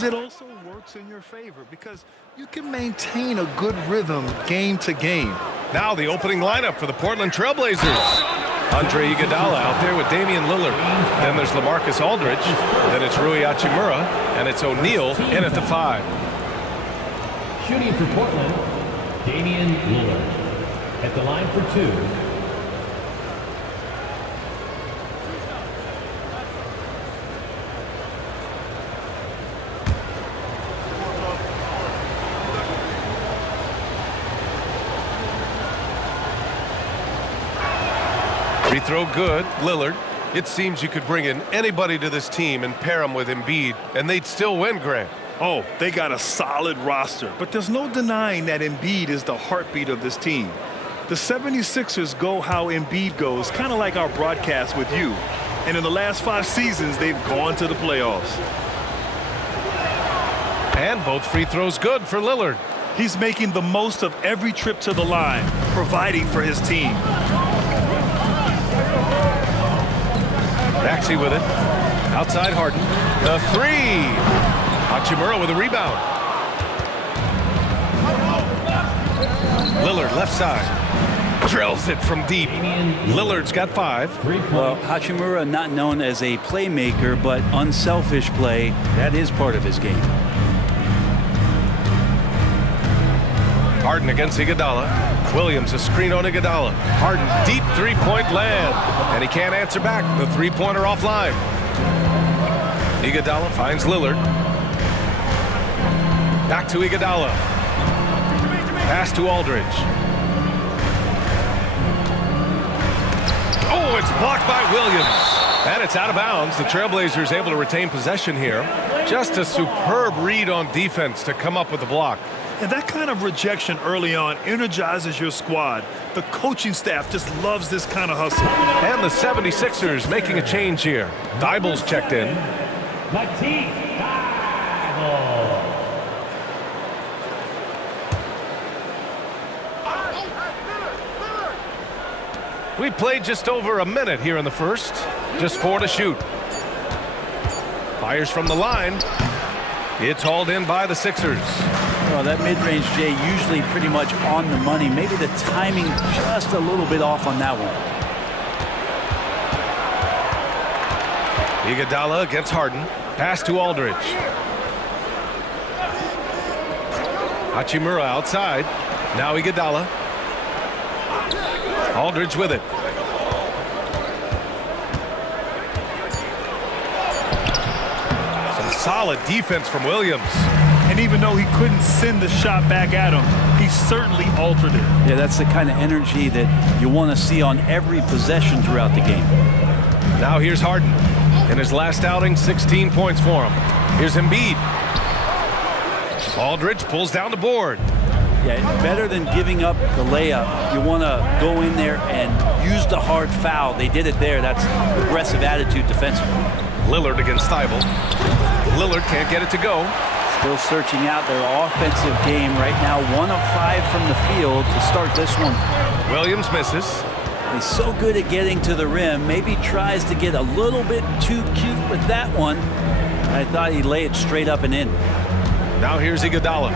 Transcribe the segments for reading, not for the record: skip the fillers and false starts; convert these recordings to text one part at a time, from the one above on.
Sometimes it also works in your favor because you can maintain a good rhythm game to game. Now the opening lineup for the Portland Trailblazers. Andre Iguodala out there with Damian Lillard. Then there's LaMarcus Aldridge. Then it's Rui Hachimura. And it's O'Neal in at the 5. Shooting for Portland, Damian Lillard. At the line for 2. Free throw good, Lillard. It seems you could bring in anybody to this team and pair them with Embiid, and they'd still win, Grant. Oh, they got a solid roster, but there's no denying that Embiid is the heartbeat of this team. The 76ers go how Embiid goes, kind of like our broadcast with you. And in the last 5 seasons, they've gone to the playoffs. And both free throws good for Lillard. He's making the most of every trip to the line, providing for his team. Maxey with it. Outside Harden. The 3. Hachimura with a rebound. Lillard left side. Drills it from deep. Lillard's got 5. Well, Hachimura not known as a playmaker, but unselfish play. That is part of his game. Harden against Iguodala. Williams a screen on Iguodala. Harden deep 3-point land. And he can't answer back. The 3-pointer offline. Iguodala finds Lillard. Back to Iguodala. Pass to Aldridge. Oh, it's blocked by Williams. And it's out of bounds. The Trailblazers able to retain possession here. Just a superb read on defense to come up with the block. And that kind of rejection early on energizes your squad. The coaching staff just loves this kind of hustle. And the 76ers making a change here. Dible's checked in. We played just over a minute here in the first. Just 4 to shoot. Fires from the line. It's hauled in by the Sixers. Well, that mid-range, Jay, usually pretty much on the money. Maybe the timing just a little bit off on that one. Iguodala against Harden. Pass to Aldridge. Hachimura outside. Now Iguodala. Aldridge with it. Some solid defense from Williams. And even though he couldn't send the shot back at him, he certainly altered it. Yeah, that's the kind of energy that you want to see on every possession throughout the game. Now here's Harden. In his last outing, 16 points for him. Here's Embiid. Aldridge pulls down the board. Yeah, better than giving up the layup. You want to go in there and use the hard foul. They did it there. That's aggressive attitude defensively. Lillard against Thibault. Lillard can't get it to go. Still searching out their offensive game right now. 1 of 5 from the field to start this one. Williams misses. He's so good at getting to the rim. Maybe tries to get a little bit too cute with that one. I thought he'd lay it straight up and in. Now here's Iguodala.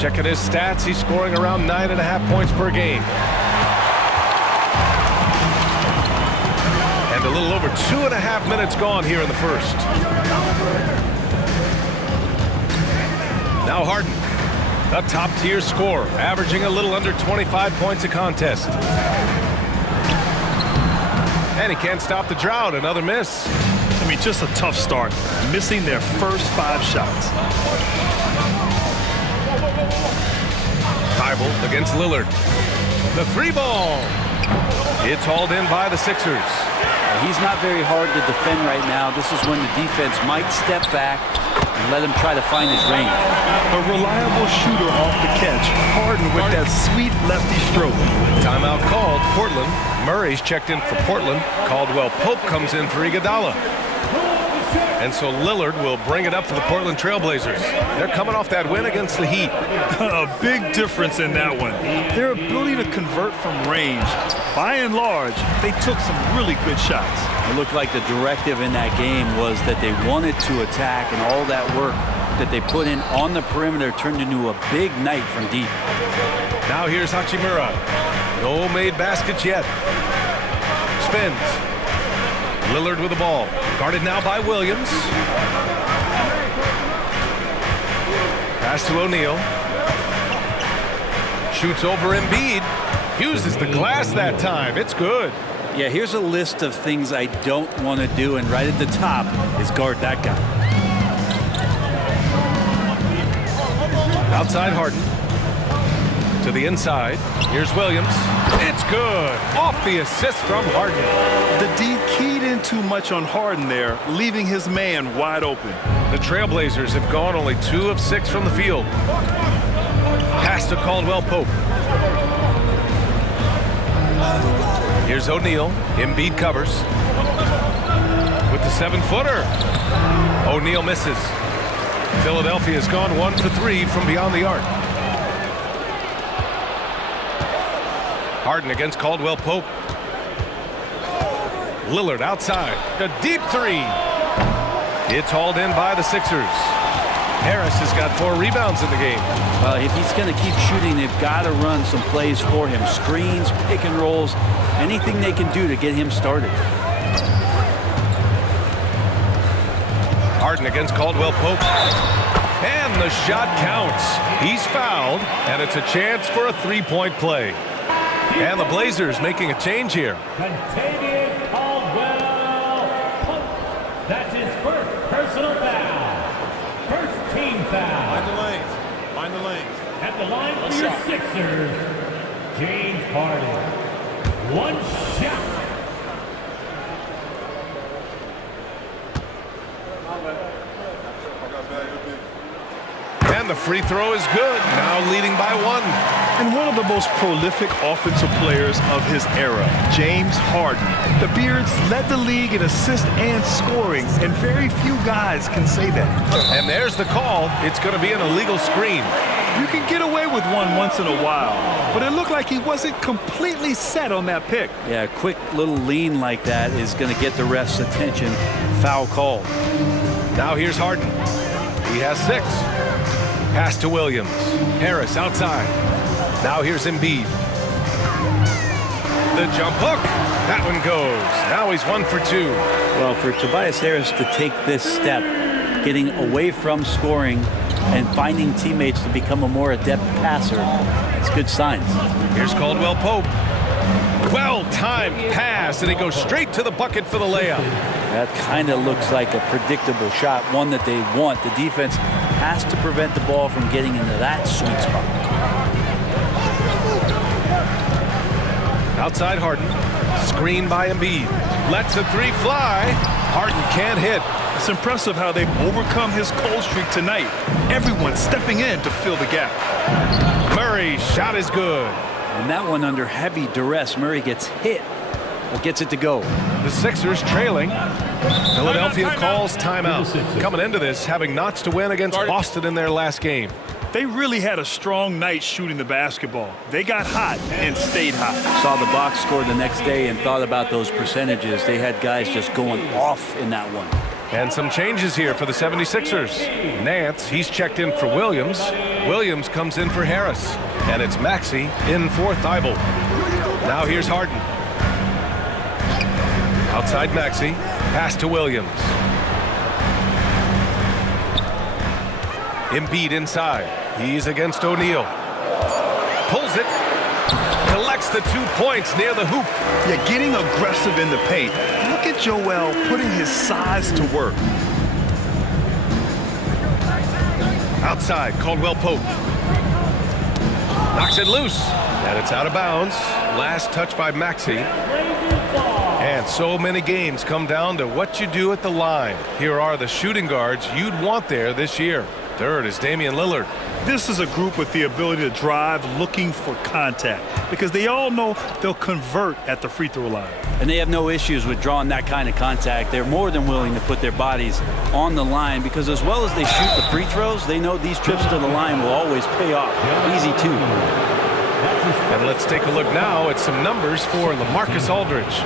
Checking his stats, he's scoring around 9.5 points per game. And a little over 2.5 minutes gone here in the first. Now Harden, a top-tier scorer, averaging a little under 25 points a contest. And he can't stop the drought. Another miss. I mean, just a tough start, missing their first 5 shots. Thibault against Lillard. The 3-ball. It's hauled in by the Sixers. He's not very hard to defend right now. This is when the defense might step back and let him try to find his range. A reliable shooter off the catch. Harden with that sweet lefty stroke. Timeout called. Portland. Murray's checked in for Portland. Caldwell Pope comes in for Iguodala. And so Lillard will bring it up for the Portland Trailblazers. They're coming off that win against the Heat. A big difference in that one. Their ability to convert from range. By and large, they took some really good shots. It looked like the directive in that game was that they wanted to attack, and all that work that they put in on the perimeter turned into a big night from deep. Now here's Hachimura. No made baskets yet. Spins. Lillard with the ball. Guarded now by Williams. Pass to O'Neal. Shoots over Embiid. Uses the glass that time. It's good. Yeah, here's a list of things I don't want to do, and right at the top is guard that guy. Outside Harden. To the inside. Here's Williams. It's good. Off the assist from Harden. The D keyed in too much on Harden there, leaving his man wide open. The Trailblazers have gone only 2 of 6 from the field. Pass to Caldwell Pope. Here's O'Neal. Embiid covers. With the 7-footer. O'Neal misses. Philadelphia's gone 1 for 3 from beyond the arc. Harden against Caldwell Pope. Lillard outside. A deep 3. It's hauled in by the Sixers. Harris has got 4 rebounds in the game. Well, if he's going to keep shooting, they've got to run some plays for him. Screens, pick and rolls, anything they can do to get him started. Harden against Caldwell Pope. And the shot counts. He's fouled, and it's a chance for a 3-point play. And the Blazers making a change here. Damian Caldwell Pope. That's his first personal foul. First team foul. Mind the lanes. Mind the lanes. At the line for your Sixers, James Harden. 1 shot. And the free throw is good. Now leading by 1. And one of the most prolific offensive players of his era, James Harden. The Beards led the league in assists and scoring, and very few guys can say that. And there's the call. It's going to be an illegal screen. You can get away with one once in a while, but it looked like he wasn't completely set on that pick. Yeah, a quick little lean like that is going to get the ref's attention. Foul call. Now here's Harden. He has 6. Pass to Williams. Harris outside. Now here's Embiid. The jump hook. That one goes. Now he's 1 for 2. Well, for Tobias Harris to take this step, getting away from scoring and finding teammates to become a more adept passer, it's good signs. Here's Caldwell Pope. Well-timed pass, and he goes straight to the bucket for the layup. That kind of looks like a predictable shot, one that they want. The defense has to prevent the ball from getting into that sweet spot. Outside Harden. Screen by Embiid. Lets a 3 fly. Harden can't hit. It's impressive how they've overcome his cold streak tonight. Everyone stepping in to fill the gap. Murray's shot is good. And that one under heavy duress. Murray gets hit, but gets it to go. The Sixers trailing. Philadelphia calls timeout. Coming into this, having notched to win against Boston in their last game. They really had a strong night shooting the basketball. They got hot and stayed hot. Saw the box score the next day and thought about those percentages. They had guys just going off in that one. And some changes here for the 76ers. Nance, he's checked in for Williams. Williams comes in for Harris. And it's Maxey in for Thibault. Now here's Harden. Outside Maxey. Pass to Williams. Embiid inside. He's against O'Neal. Pulls it. Collects the 2 points near the hoop. Yeah, getting aggressive in the paint. Look at Joel putting his size to work. Outside, Caldwell Pope. Knocks it loose. And it's out of bounds. Last touch by Maxey. And so many games come down to what you do at the line. Here are the shooting guards you'd want there this year. Third is Damian Lillard. This is a group with the ability to drive looking for contact because they all know they'll convert at the free throw line. And they have no issues with drawing that kind of contact. They're more than willing to put their bodies on the line because as well as they shoot the free throws, they know these trips to the line will always pay off. Easy too. And let's take a look now at some numbers for LaMarcus Aldridge.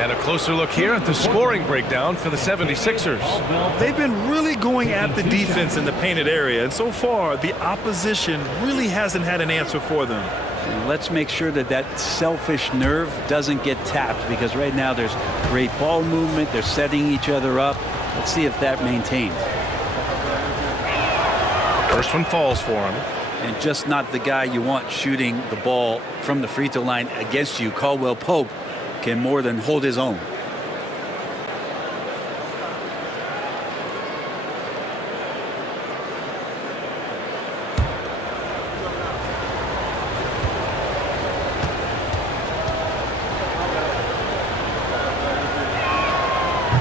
And a closer look here at the scoring breakdown for the 76ers. They've been really going at the defense in the painted area, and so far the opposition really hasn't had an answer for them. And let's make sure that that selfish nerve doesn't get tapped, because right now there's great ball movement. They're setting each other up. Let's see if that maintains. First one falls for him. And just not the guy you want shooting the ball from the free throw line against you. Caldwell Pope can more than hold his own.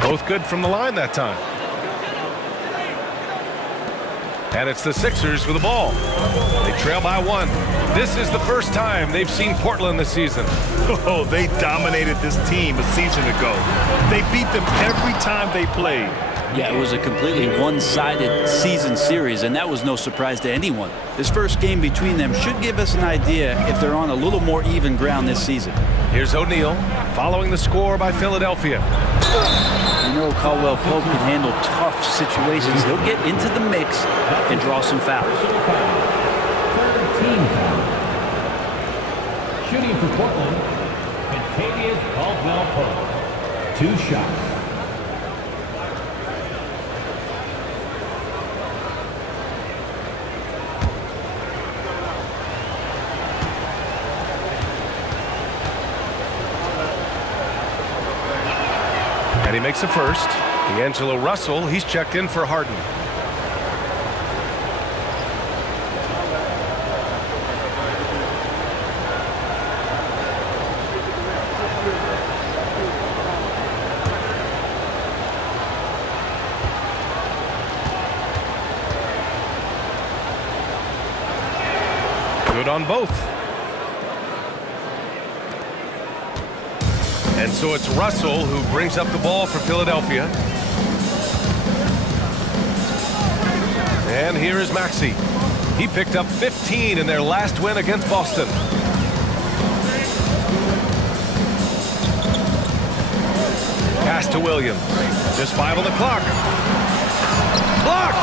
Both good from the line that time. And it's the Sixers with the ball. They trail by 1. This is the first time they've seen Portland this season. Oh, they dominated this team a season ago. They beat them every time they played. Yeah, it was a completely one-sided season series, and that was no surprise to anyone. This first game between them should give us an idea if they're on a little more even ground this season. Here's O'Neal following the score by Philadelphia. You know Caldwell Pope can handle tough situations. He'll get into the mix and draw some fouls. 13 foul. Shooting for Portland, Damian Caldwell Pope. 2 shots. And he makes the first. D'Angelo Russell, he's checked in for Harden. Good on both. And so it's Russell who brings up the ball for Philadelphia. And here is Maxey. He picked up 15 in their last win against Boston. Pass to Williams. Just 5 on the clock. Blocked!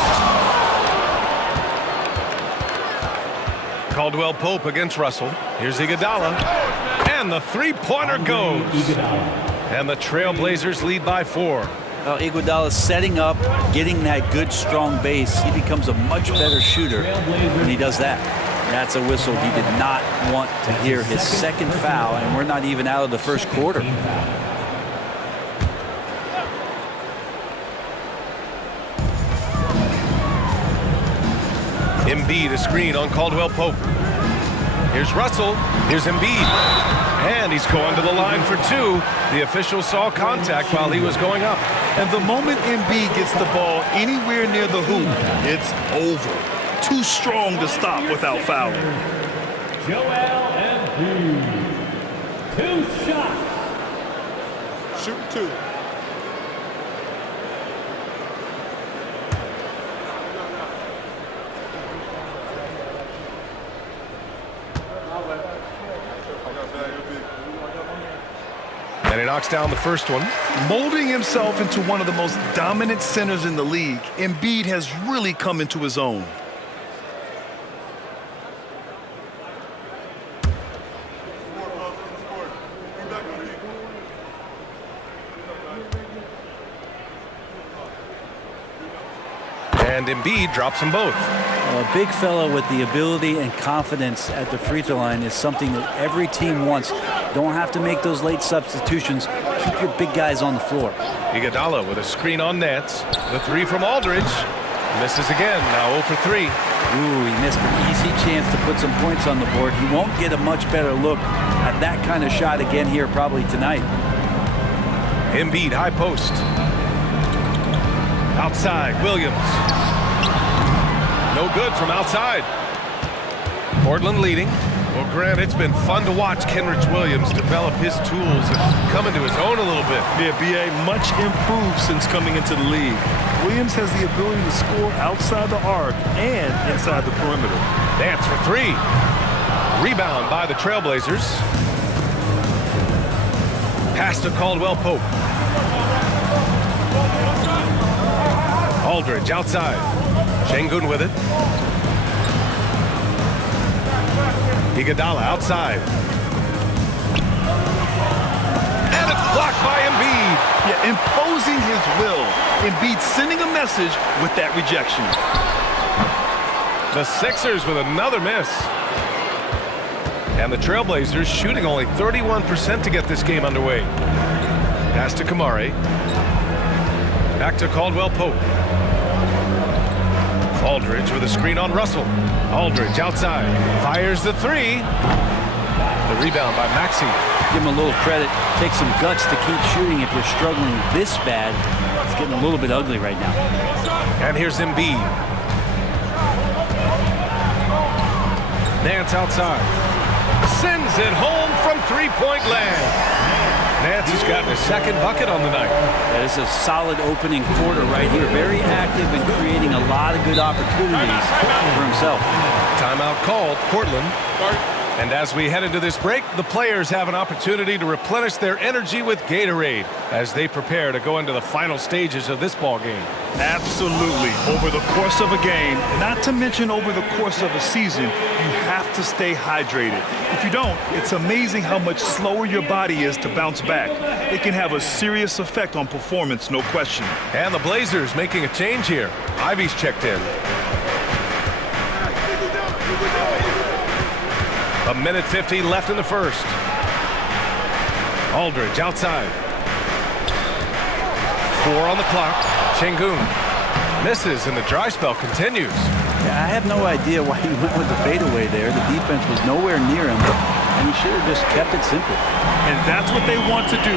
Caldwell Pope against Russell. Here's Iguodala. And the three-pointer goes. And the Trailblazers lead by 4. Well, Iguodala setting up, getting that good, strong base. He becomes a much better shooter when he does that. That's a whistle he did not want to hear. His second foul, and we're not even out of the first quarter. Embiid, a screen on Caldwell Pope. Here's Russell. Here's Embiid. And he's going to the line for 2. The official saw contact while he was going up. And the moment Embiid gets the ball anywhere near the hoop, it's over. Too strong to stop without fouling. Joel Embiid. 2 shots. Shoot 2. And he knocks down the first one. Molding himself into one of the most dominant centers in the league, Embiid has really come into his own. And Embiid drops them both. A big fella with the ability and confidence at the free throw line is something that every team wants. Don't have to make those late substitutions. Keep your big guys on the floor. Iguodala with a screen on Nance. The 3 from Aldridge. Misses again. Now 0 for 3. Ooh, he missed an easy chance to put some points on the board. He won't get a much better look at that kind of shot again here probably tonight. Embiid, high post. Outside, Williams. No good from outside. Portland leading. Well, Grant, it's been fun to watch Kenrich Williams develop his tools and come into his own a little bit. Yeah, B.A. much improved since coming into the league. Williams has the ability to score outside the arc and inside the perimeter. Nance for 3. Rebound by the Trailblazers. Pass to Caldwell Pope. Aldridge outside. Şengün with it. Iguodala outside. And it's blocked by Embiid. Yeah, imposing his will. Embiid sending a message with that rejection. The Sixers with another miss. And the Trailblazers shooting only 31% to get this game underway. Pass to Kamari. Back to Caldwell Pope. Aldridge with a screen on Russell. Aldridge outside. Fires the three. The rebound by Maxey. Give him a little credit. Take some guts to keep shooting if you're struggling this bad. It's getting a little bit ugly right now. And here's Embiid. Nance outside. Sends it home from three-point land. Nance has gotten his second bucket on the night. That is a solid opening quarter right here. Very active and creating a lot of good opportunities for himself. Timeout called, Portland. And as we head into this break, the players have an opportunity to replenish their energy with Gatorade as they prepare to go into the final stages of this ball game. Absolutely. Over the course of a game, not to mention over the course of a season, you have to stay hydrated. If you don't, it's amazing how much slower your body is to bounce back. It can have a serious effect on performance, no question. And the Blazers making a change here. Ivy's checked in. A minute 50 left in the first. Aldridge outside. 4 on the clock. Şengün misses and the dry spell continues. Yeah, I have no idea why he went with the fadeaway there. The defense was nowhere near him, and he should have just kept it simple. And that's what they want to do.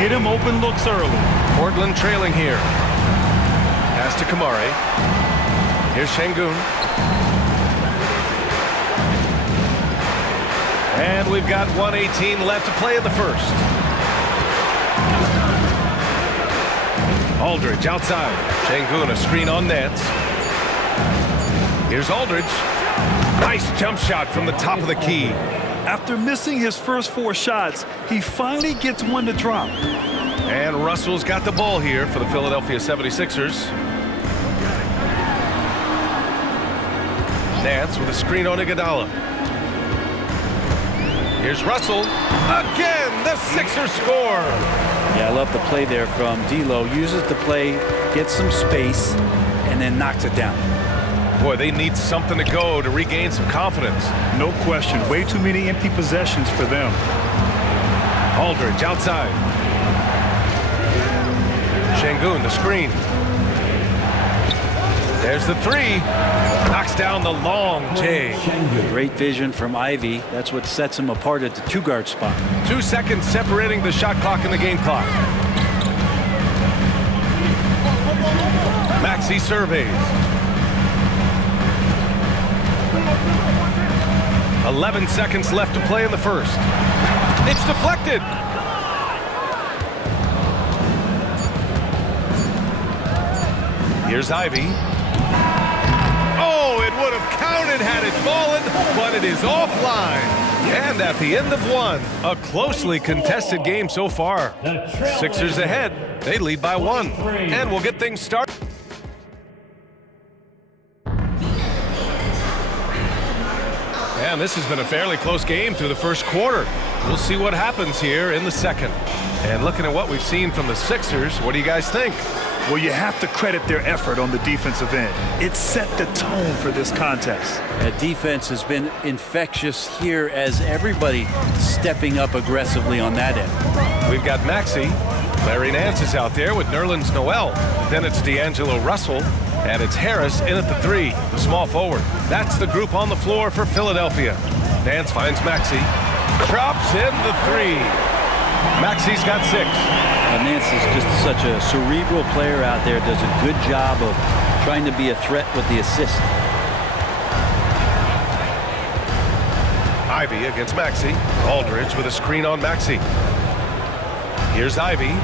Get him open looks early. Portland trailing here. Pass to Kamari. Here's Şengün. And we've got 1:18 left to play in the first. Aldridge outside. Şengün a screen on Nance. Here's Aldridge. Nice jump shot from the top of the key. After missing his first 4 shots, he finally gets one to drop. And Russell's got the ball here for the Philadelphia 76ers. Nance with a screen on Iguodala. Here's Russell. Again, the Sixers score. Yeah, I love the play there from D'Lo. Uses the play, gets some space, and then knocks it down. Boy, they need something to go to regain some confidence. No question. Way too many empty possessions for them. Aldridge outside. Şengün, the screen. There's the three. Knocks down the long J. Great vision from Ivy. That's what sets him apart at the 2-guard spot. 2 seconds separating the shot clock and the game clock. Maxey surveys. 11 seconds left to play in the first. It's deflected. Here's Ivy. Oh, it would have counted had it fallen, but it is offline. And at the end of 1, a closely contested game so far. Sixers ahead. They lead by 1. And we'll get things started. And this has been a fairly close game through the first quarter. We'll see what happens here in the second. And looking at what we've seen from the Sixers, what do you guys think? Well, you have to credit their effort on the defensive end. It set the tone for this contest. That defense has been infectious here as everybody stepping up aggressively on that end. We've got Maxey. Larry Nance is out there with Nerlens Noel. Then it's D'Angelo Russell. And it's Harris in at the 3, the small forward. That's the group on the floor for Philadelphia. Nance finds Maxey. Drops in the 3. Maxey's got 6. Nance is just such a cerebral player out there. Does a good job of trying to be a threat with the assist. Ivy against Maxey. Aldridge with a screen on Maxey. Here's Ivy.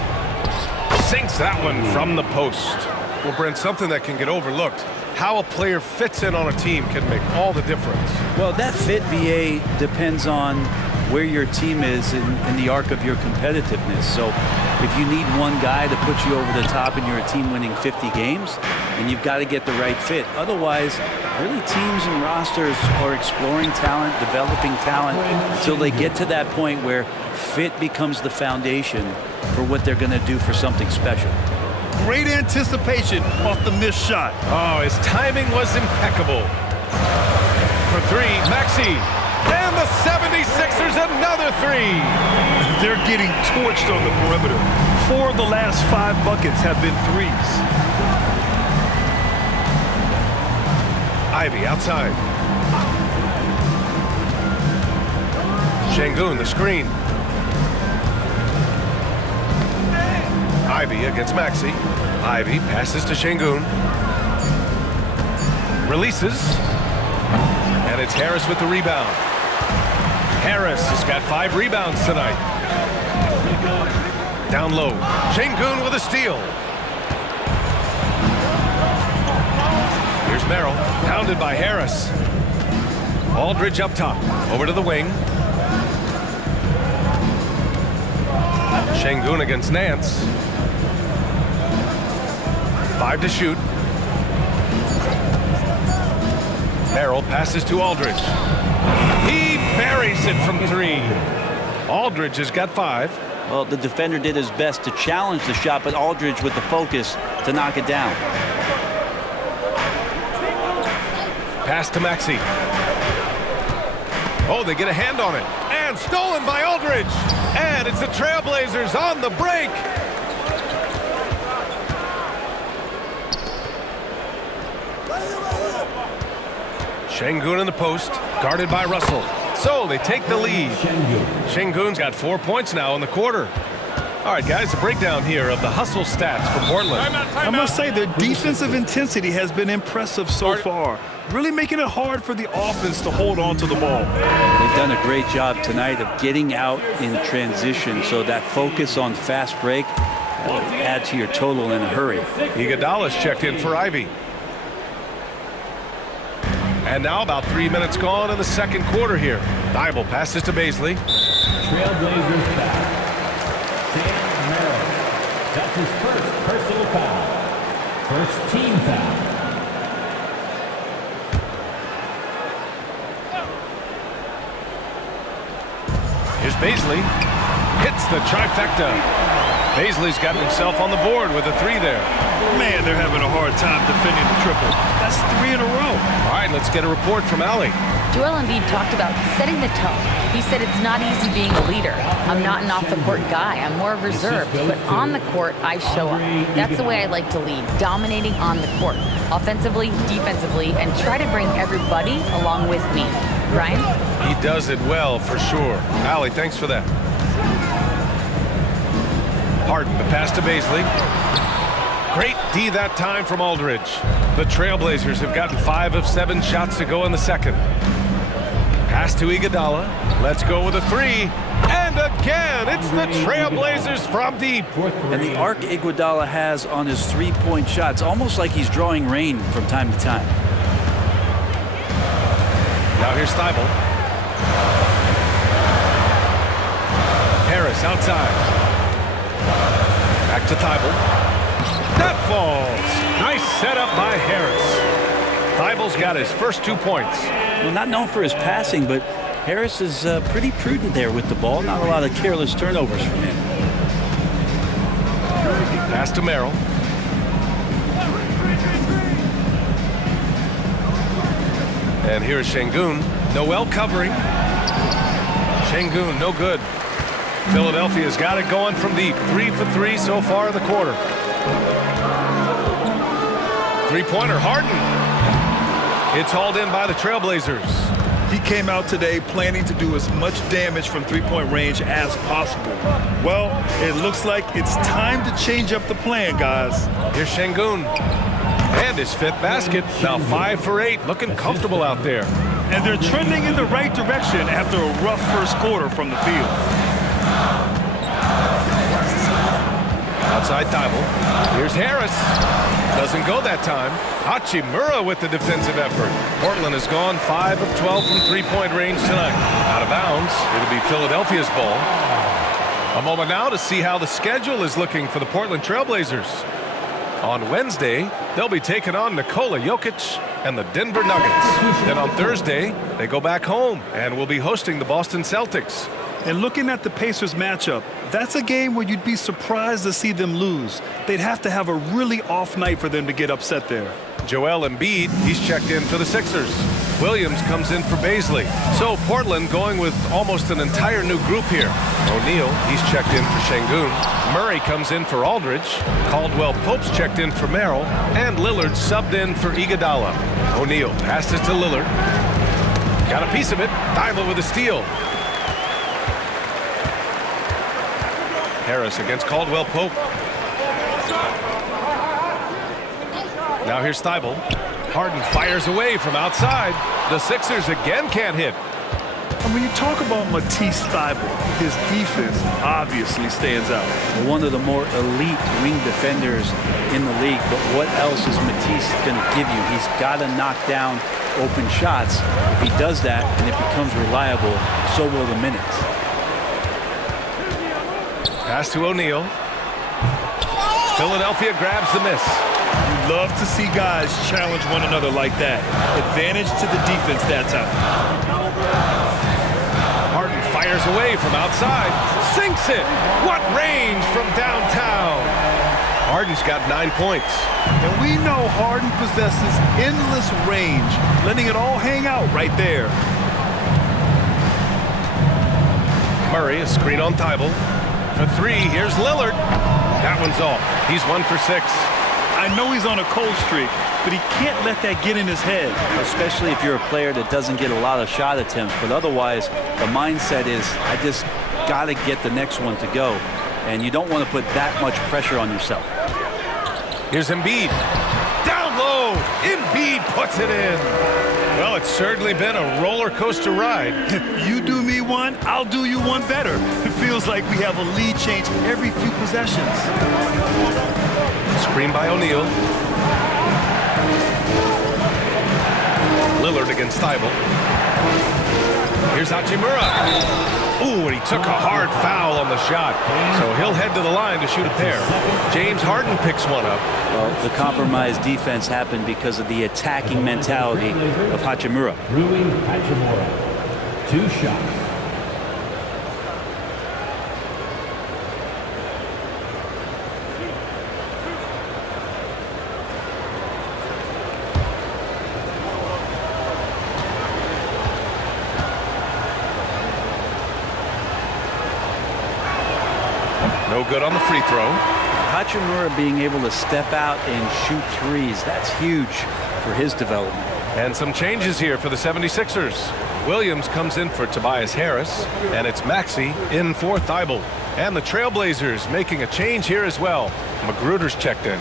Sinks that one from the post. Well, Brent, something that can get overlooked. How a player fits in on a team can make all the difference. Well, that fit, BA, depends on where your team is in the arc of your competitiveness. So if you need one guy to put you over the top and you're a team winning 50 games, then you've got to get the right fit. Otherwise, really teams and rosters are exploring talent, developing talent until they get to that point where fit becomes the foundation for what they're going to do for something special. Great anticipation off the missed shot. Oh, his timing was impeccable. For three, Maxey. And the 76ers another three. They're getting torched on the perimeter. 4 of the last 5 buckets have been threes. Ivy outside. Şengün, the screen. Ivy against Maxey. Ivy passes to Şengün. Releases. And it's Harris with the rebound. Harris has got 5 rebounds tonight. Down low. Şengün with a steal. Here's Merrill, pounded by Harris. Aldridge up top, over to the wing. Şengün against Nance. 5 to shoot. Merrill passes to Aldridge. He buries it from 3. Aldridge has got 5. Well, the defender did his best to challenge the shot, but Aldridge with the focus to knock it down. Pass to Maxey. Oh, they get a hand on it. And stolen by Aldridge. And it's the Trailblazers on the break. Şengün in the post, guarded by Russell. So they take the lead. Şengün's got 4 points now in the quarter. All right, guys, the breakdown here of the hustle stats for Portland. I must say their defensive intensity has been impressive so far, really making it hard for the offense to hold on to the ball. They've done a great job tonight of getting out in transition, so that focus on fast break will add to your total in a hurry. Iguodala's checked in for Ivy. And now about 3 minutes gone in the second quarter here. Thibault passes to Bazley. Trailblazers foul. Sam Merrill. That's his first personal foul. First team foul. Here's Bazley. Hits the trifecta. Bazley's got himself on the board with a 3 there. Man, they're having a hard time defending the triple. That's 3 in a row. All right, let's get a report from Allie. Joel Embiid talked about setting the tone. He said it's not easy being a leader. I'm not an off-the-court guy. I'm more reserved. But on the court, I show up. That's the way I like to lead, dominating on the court, offensively, defensively, and try to bring everybody along with me. Brian? He does it well, for sure. Allie, thanks for that. Harden, the pass to Bazley. Great D that time from Aldridge. The Trailblazers have gotten 5 of 7 shots to go in the second. Pass to Iguodala. Let's go with a 3. And again, it's the Trailblazers from deep. And the arc Iguodala has on his three-point shots, almost like he's drawing rain from time to time. Now here's Thibault. Harris outside. Back to Thibault. That falls. Nice setup by Harris. Thibault's got his first 2 points. Well, not known for his passing, but Harris is pretty prudent there with the ball. Not a lot of careless turnovers from him. Pass to Merrill. And here's Şengün. Noel covering. Şengün, no good. Philadelphia's got it going from deep. 3 for 3 so far in the quarter. Three-pointer, Harden. It's hauled in by the Trailblazers. He came out today planning to do as much damage from three-point range as possible. Well, it looks like it's time to change up the plan, guys. Here's Şengün. And his 5th basket. Now 5 for 8. Looking comfortable out there. And they're trending in the right direction after a rough first quarter from the field. Outside Thibault. Here's Harris. Doesn't go that time. Hachimura with the defensive effort. Portland has gone 5 of 12 from three-point range tonight. Out of bounds. It'll be Philadelphia's ball. A moment now to see how the schedule is looking for the Portland Trailblazers. On Wednesday, they'll be taking on Nikola Jokic and the Denver Nuggets. Then on Thursday, they go back home and will be hosting the Boston Celtics. And looking at the Pacers matchup, that's a game where you'd be surprised to see them lose. They'd have to have a really off night for them to get upset there. Joel Embiid, he's checked in for the Sixers. Williams comes in for Baisley. So Portland going with almost an entire new group here. O'Neal, he's checked in for Şengün. Murray comes in for Aldridge. Caldwell Pope's checked in for Merrill. And Lillard subbed in for Iguodala. O'Neal passes to Lillard. Got a piece of it. Thibault with a steal. Harris against Caldwell Pope. Now here's Thibault. Harden fires away from outside. The Sixers again can't hit. And when you talk about Matisse Thybulle, his defense obviously stands out. One of the more elite wing defenders in the league, but what else is Matisse going to give you? He's got to knock down open shots. If he does that and it becomes reliable, so will the minutes. Pass to O'Neal. Philadelphia grabs the miss. You love to see guys challenge one another like that. Advantage to the defense that time. Harden fires away from outside. Sinks it. What range from downtown. Harden's got 9 points. And we know Harden possesses endless range, letting it all hang out right there. Murray, a screen on Thibault. For three, here's Lillard. That one's off. He's 1 for 6. I know he's on a cold streak, but he can't let that get in his head. Especially if you're a player that doesn't get a lot of shot attempts, but otherwise the mindset is I just got to get the next one to go, and you don't want to put that much pressure on yourself. Here's Embiid. Down low. Embiid puts it in. Well, it's certainly been a roller coaster ride. You do me one, I'll do you one better. It feels like we have a lead change every few possessions. Screen by O'Neal. Lillard against Thibault. Here's Hachimura. Ooh, and he took a hard foul on the shot. So he'll head to the line to shoot a pair. James Harden picks one up. Well, the compromised defense happened because of the attacking mentality of Hachimura. Rui Hachimura. 2 shots. No good on the free throw. Hachimura being able to step out and shoot threes, that's huge for his development. And some changes here for the 76ers. Williams comes in for Tobias Harris, and it's Maxey in for Thibault. And the Trailblazers making a change here as well. Magruder's checked in.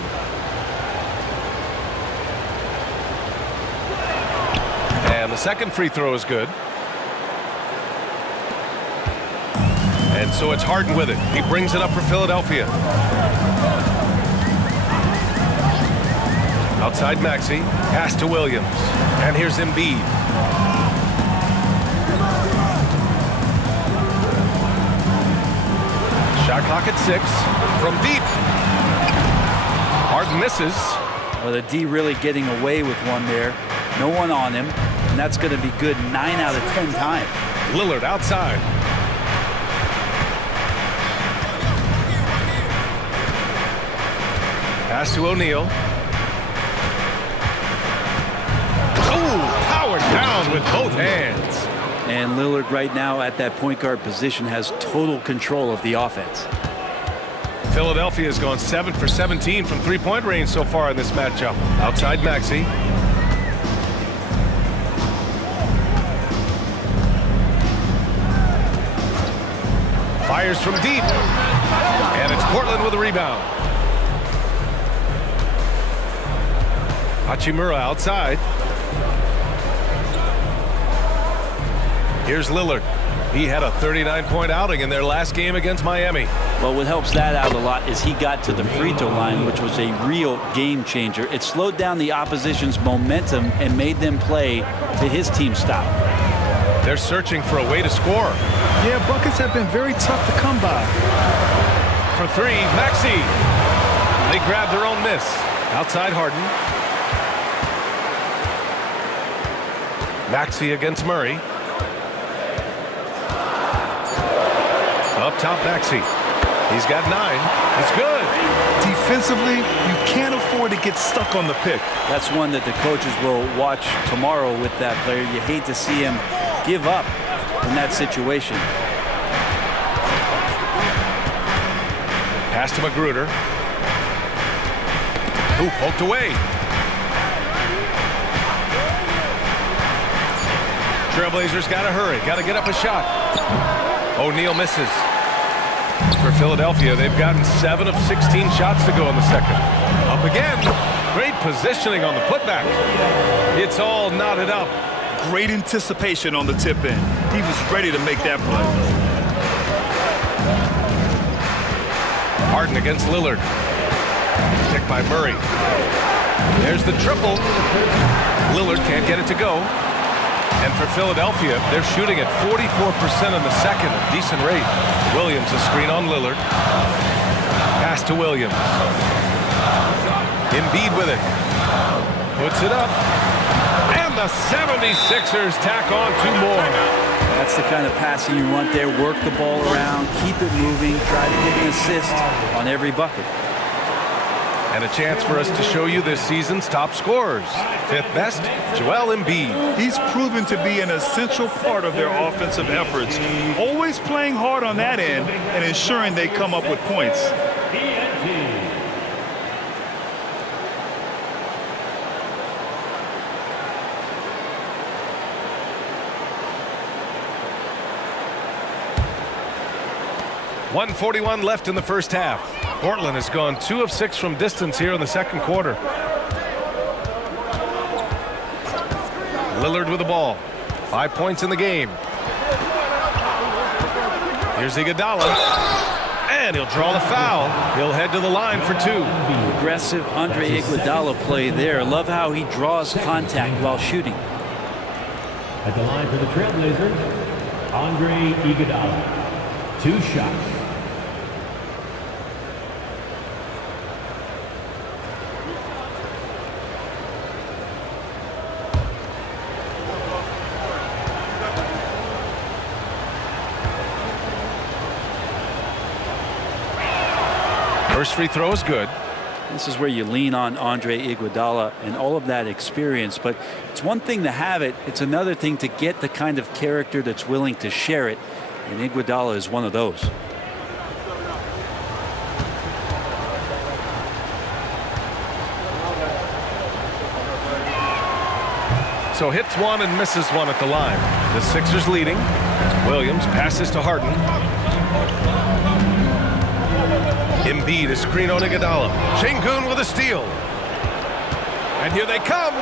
And the second free throw is good. And so it's Harden with it. He brings it up for Philadelphia. Outside Maxey. Pass to Williams. And here's Embiid. Shot clock at 6. From deep. Harden misses. Well, the D really getting away with one there. No one on him. And that's going to be good 9 out of 10 times. Lillard outside. Pass to O'Neal. Oh, powered down with both hands. And Lillard right now at that point guard position has total control of the offense. Philadelphia has gone 7 for 17 from three-point range so far in this matchup. Outside Maxey. Fires from deep. And it's Portland with a rebound. Hachimura outside. Here's Lillard. He had a 39-point outing in their last game against Miami. Well, what helps that out a lot is he got to the free throw line, which was a real game changer. It slowed down the opposition's momentum and made them play to his team style. They're searching for a way to score. Yeah, buckets have been very tough to come by. For three, Maxey. They grab their own miss. Outside Harden. Maxey against Murray. Up top, Maxey. He's got 9. It's good. Defensively, you can't afford to get stuck on the pick. That's one that the coaches will watch tomorrow with that player. You hate to see him give up in that situation. Pass to Magruder. Ooh, poked away. Trailblazers got to hurry. Got to get up a shot. O'Neal misses. For Philadelphia, they've gotten 7 of 16 shots to go in the second. Up again. Great positioning on the putback. It's all knotted up. Great anticipation on the tip in. He was ready to make that play. Harden against Lillard. Picked by Murray. There's the triple. Lillard can't get it to go. And for Philadelphia, they're shooting at 44% in the second, a decent rate. Williams, a screen on Lillard. Pass to Williams. Embiid with it. Puts it up. And the 76ers tack on 2 more. That's the kind of passing you want there. Work the ball around, keep it moving, try to get an assist on every bucket. And a chance for us to show you this season's top scorers. 5th best, Joel Embiid. He's proven to be an essential part of their offensive efforts, always playing hard on that end and ensuring they come up with points. .141 left in the first half. Portland has gone 2 of 6 from distance here in the second quarter. Lillard with the ball. 5 points in the game. Here's Iguodala. And he'll draw the foul. He'll head to the line for 2. Aggressive Andre Iguodala play there. Love how he draws contact while shooting. At the line for the Trailblazers, Andre Iguodala. 2 shots. First free throw is good. This is where you lean on Andre Iguodala and all of that experience, but it's one thing to have it. It's another thing to get the kind of character that's willing to share it, and Iguodala is one of those. So hits 1 and misses 1 at the line. The Sixers leading. Williams passes to Harden. Embiid, a screen on Iguodala. Şengün with a steal. And here they come.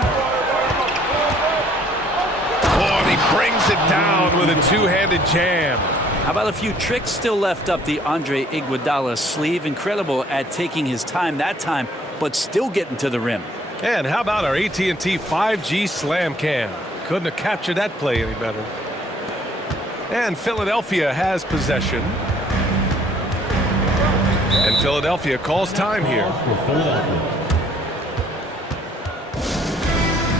Oh, and he brings it down with a 2-handed jam. How about a few tricks still left up the Andre Iguodala sleeve? Incredible at taking his time that time, but still getting to the rim. And how about our AT&T 5G Slam Cam? Couldn't have captured that play any better. And Philadelphia has possession. And Philadelphia calls time here. For Philadelphia.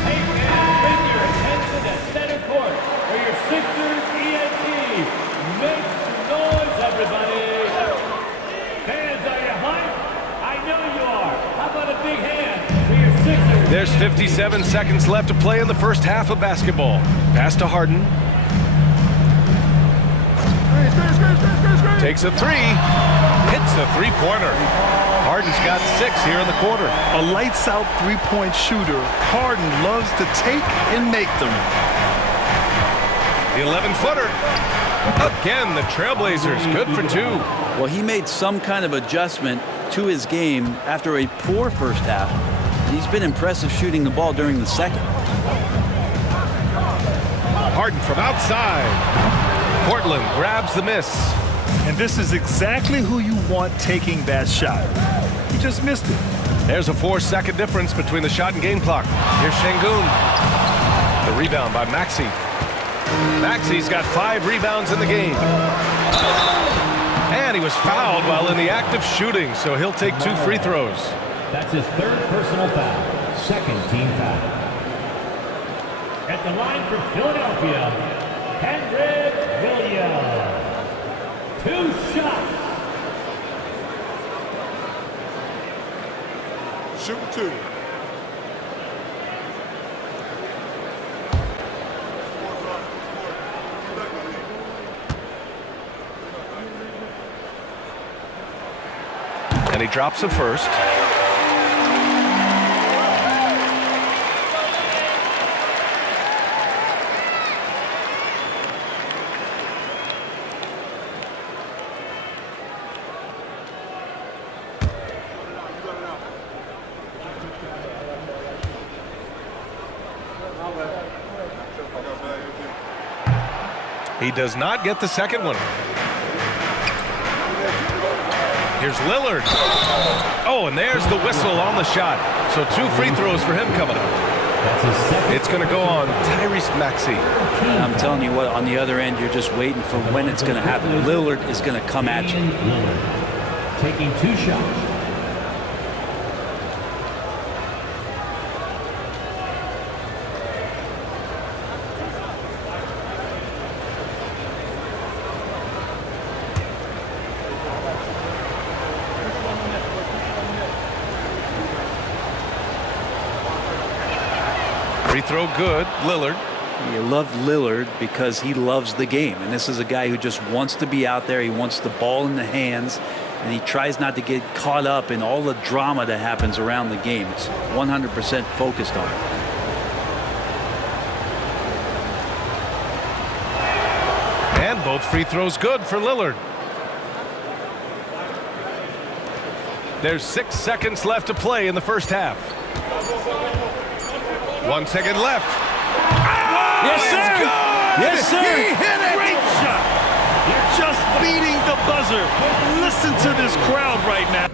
Hey fans, bring your attention to center court for your Sixers ENT. Make some noise, everybody. Fans, are you hyped? I know you are. How about a big hand for your Sixers? There's 57 seconds left to play in the first half of basketball. Pass to Harden. Takes a 3. Hits a 3-pointer. Harden's got 6 here in the quarter. A lights-out three-point shooter. Harden loves to take and make them. The 11-footer. Again, the Trailblazers good for 2. Well, he made some kind of adjustment to his game after a poor first half. And he's been impressive shooting the ball during the second. Harden from outside. Portland grabs the miss. And this is exactly who you want taking that shot. He just missed it. There's a 4-second difference between the shot and game clock. Here's Şengün. The rebound by Maxey. Maxey's got 5 rebounds in the game. And he was fouled while in the act of shooting, so he'll take 2 free throws. That's his 3rd personal foul. 2nd team foul. At the line for Philadelphia, Henrik Williams. 2 shots. Shooting 2. And he drops it first. He does not get the second one. Here's Lillard. Oh, and there's the whistle on the shot. So 2 free throws for him coming up. It's going to go on Tyrese Maxey. And I'm telling you what, on the other end, you're just waiting for when it's going to happen. Lillard is going to come at you. Lillard taking 2 shots. Free throw good, Lillard. You love Lillard because he loves the game. And this is a guy who just wants to be out there. He wants the ball in the hands. And he tries not to get caught up in all the drama that happens around the game. It's 100% focused on it. And both free throws good for Lillard. There's 6 seconds left to play in the first half. 1 second left. Yes, sir. Yes, sir. He hit it. Great shot. Just beating the buzzer. Listen to this crowd right now.